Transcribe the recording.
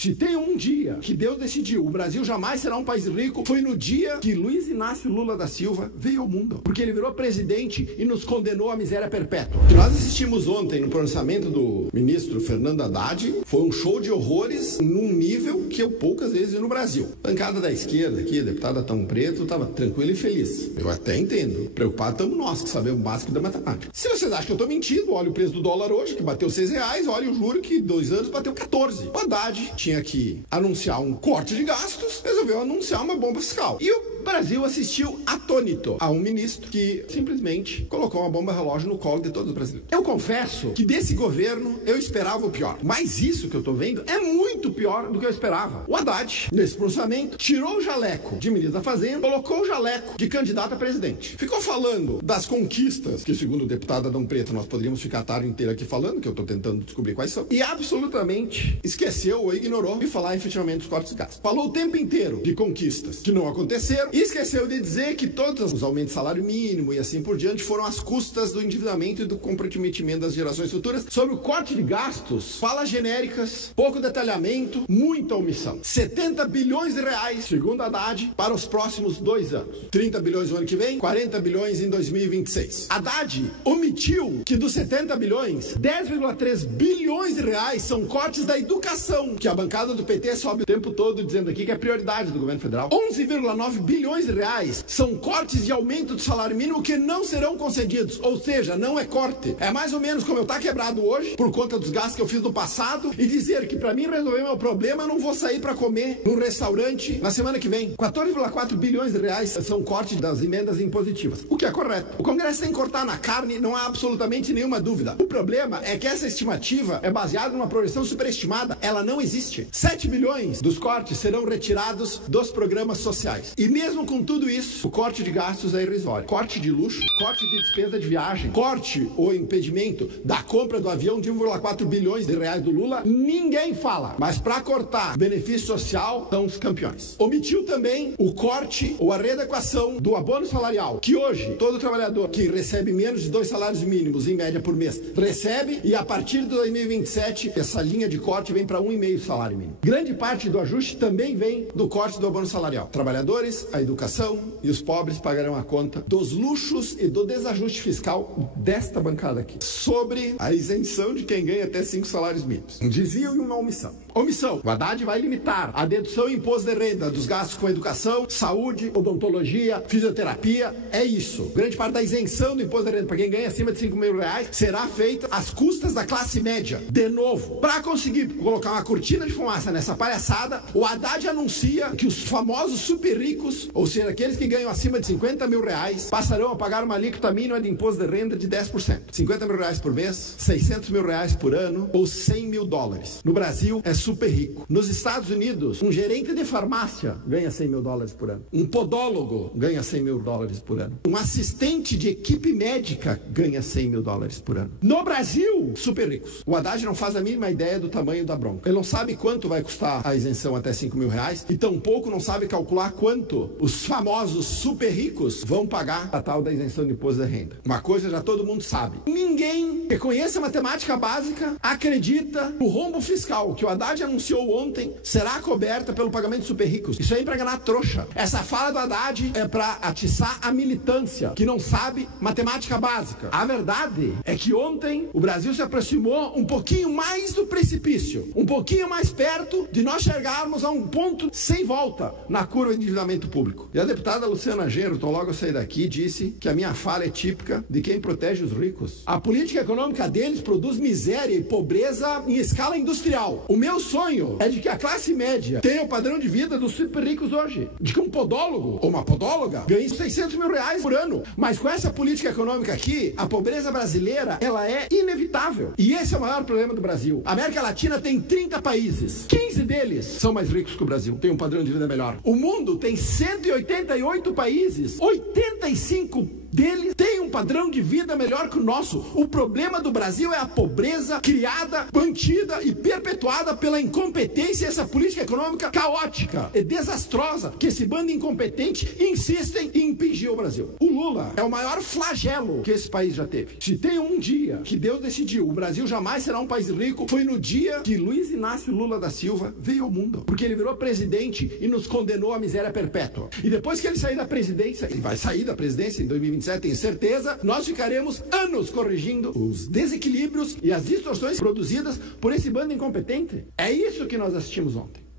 Se tem um dia que Deus decidiu, o Brasil jamais será um país rico, foi no dia que Luiz Inácio Lula da Silva veio ao mundo. Porque ele virou presidente e nos condenou à miséria perpétua. O que nós assistimos ontem no pronunciamento do ministro Fernando Haddad foi um show de horrores num nível que eu poucas vezes vi no Brasil. A bancada da esquerda aqui, a deputada Tão Preto, estava tranquila e feliz. Eu até entendo. Preocupado estamos nós, que sabemos o básico da matemática. Se vocês acham que eu estou mentindo, olha o preço do dólar hoje, que bateu R$6, olha o juro que 2 anos bateu 14. O Haddad tinha que anunciar um corte de gastos, resolveu anunciar uma bomba fiscal. E o Brasil assistiu atônito a um ministro que simplesmente colocou uma bomba relógio no colo de todos os brasileiros. Eu confesso que desse governo eu esperava o pior. Mas isso que eu tô vendo é muito pior do que eu esperava. O Haddad, nesse pronunciamento, tirou o jaleco de ministro da Fazenda, colocou o jaleco de candidato a presidente. Ficou falando das conquistas, que segundo o deputado Adão Preto, nós poderíamos ficar a tarde inteira aqui falando, que eu tô tentando descobrir quais são, e absolutamente esqueceu ou ignorou de falar efetivamente dos cortes de gastos. Falou o tempo inteiro de conquistas que não aconteceram e esqueceu de dizer que todos os aumentos de salário mínimo e assim por diante foram às custas do endividamento e do comprometimento das gerações futuras. Sobre o corte de gastos, falas genéricas, pouco detalhamento, muita omissão. 70 bilhões de reais, segundo Haddad, para os próximos 2 anos. 30 bilhões no ano que vem, 40 bilhões em 2026. Haddad omitiu que dos 70 bilhões, 10,3 bilhões de reais são cortes da educação, que a bancada do PT sobe o tempo todo dizendo aqui que é prioridade do governo federal. 11,9 bilhões de reais são cortes de aumento do salário mínimo que não serão concedidos, ou seja, não é corte. É mais ou menos como eu estar quebrado hoje, por conta dos gastos que eu fiz no passado, e dizer que para mim resolver meu problema, eu não vou sair para comer num restaurante na semana que vem. 14,4 bilhões de reais são cortes das emendas impositivas, o que é correto. O Congresso tem que cortar na carne, não há absolutamente nenhuma dúvida. O problema é que essa estimativa é baseada numa projeção superestimada, ela não existe. 7 bilhões dos cortes serão retirados dos programas sociais. E mesmo com tudo isso, o corte de gastos é irrisório. Corte de luxo, corte de despesa de viagem, corte ou impedimento da compra do avião de 1,4 bilhões de reais do Lula, ninguém fala. Mas para cortar benefício social, são os campeões. Omitiu também o corte ou a readequação do abono salarial, que hoje todo trabalhador que recebe menos de 2 salários mínimos em média por mês recebe, e a partir de 2027 essa linha de corte vem para 1,5 salário mínimo. Grande parte do ajuste também vem do corte do abono salarial. Trabalhadores, a educação e os pobres pagarão a conta dos luxos e do desajuste fiscal desta bancada aqui, sobre a isenção de quem ganha até 5 salários mínimos. Um desvio e uma omissão. Omissão. O Haddad vai limitar a dedução e imposto de renda dos gastos com educação, saúde, odontologia, fisioterapia. É isso. Grande parte da isenção do imposto de renda para quem ganha acima de 5 mil reais será feita às custas da classe média. De novo, para conseguir colocar uma cortina de fumaça nessa palhaçada, o Haddad anuncia que os famosos super ricos, ou seja, aqueles que ganham acima de 50 mil reais, passarão a pagar uma alíquota mínima de imposto de renda de 10%. 50 mil reais por mês, 600 mil reais por ano ou 100 mil dólares. No Brasil, é super rico. Nos Estados Unidos, um gerente de farmácia ganha 100 mil dólares por ano. Um podólogo ganha 100 mil dólares por ano. Um assistente de equipe médica ganha 100 mil dólares por ano. No Brasil, super ricos. O Haddad não faz a mínima ideia do tamanho da bronca. Ele não sabe quanto vai custar a isenção até 5 mil reais e tampouco não sabe calcular quanto os famosos super ricos vão pagar a tal da isenção de imposto de renda. Uma coisa já todo mundo sabe. Ninguém que conheça a matemática básica acredita no rombo fiscal que o Haddad anunciou ontem será coberta pelo pagamento de super ricos. Isso aí é pra enganar trouxa. Essa fala do Haddad é pra atiçar a militância que não sabe matemática básica. A verdade é que ontem o Brasil se aproximou um pouquinho mais do precipício, um pouquinho mais perto de nós chegarmos a um ponto sem volta na curva de endividamento público. E a deputada Luciana Genro, então logo eu saí daqui, disse que a minha fala é típica de quem protege os ricos. A política econômica deles produz miséria e pobreza em escala industrial. O meu sonho é de que a classe média tenha o padrão de vida dos super ricos hoje. De que um podólogo ou uma podóloga ganhe 600 mil reais por ano. Mas com essa política econômica aqui, a pobreza brasileira, ela é inevitável. E esse é o maior problema do Brasil. A América Latina tem 30 países. 15 deles são mais ricos que o Brasil. Tem um padrão de vida melhor. O mundo tem 188 países. 85 deles têm um padrão de vida melhor que o nosso. O problema do Brasil é a pobreza criada, mantida e perpetuada pela incompetência e essa política econômica caótica e desastrosa que esse bando incompetente insistem em impingir o Brasil. O Lula é o maior flagelo que esse país já teve. Se tem um dia que Deus decidiu o Brasil jamais será um país rico, foi no dia que Luiz Inácio Lula da Silva veio ao mundo. Porque ele virou presidente e nos condenou à miséria perpétua. E depois que ele sair da presidência, e vai sair da presidência em 2027, tenho certeza, nós ficaremos anos corrigindo os desequilíbrios e as distorções produzidas por esse bando incompetente. É isso que nós assistimos ontem.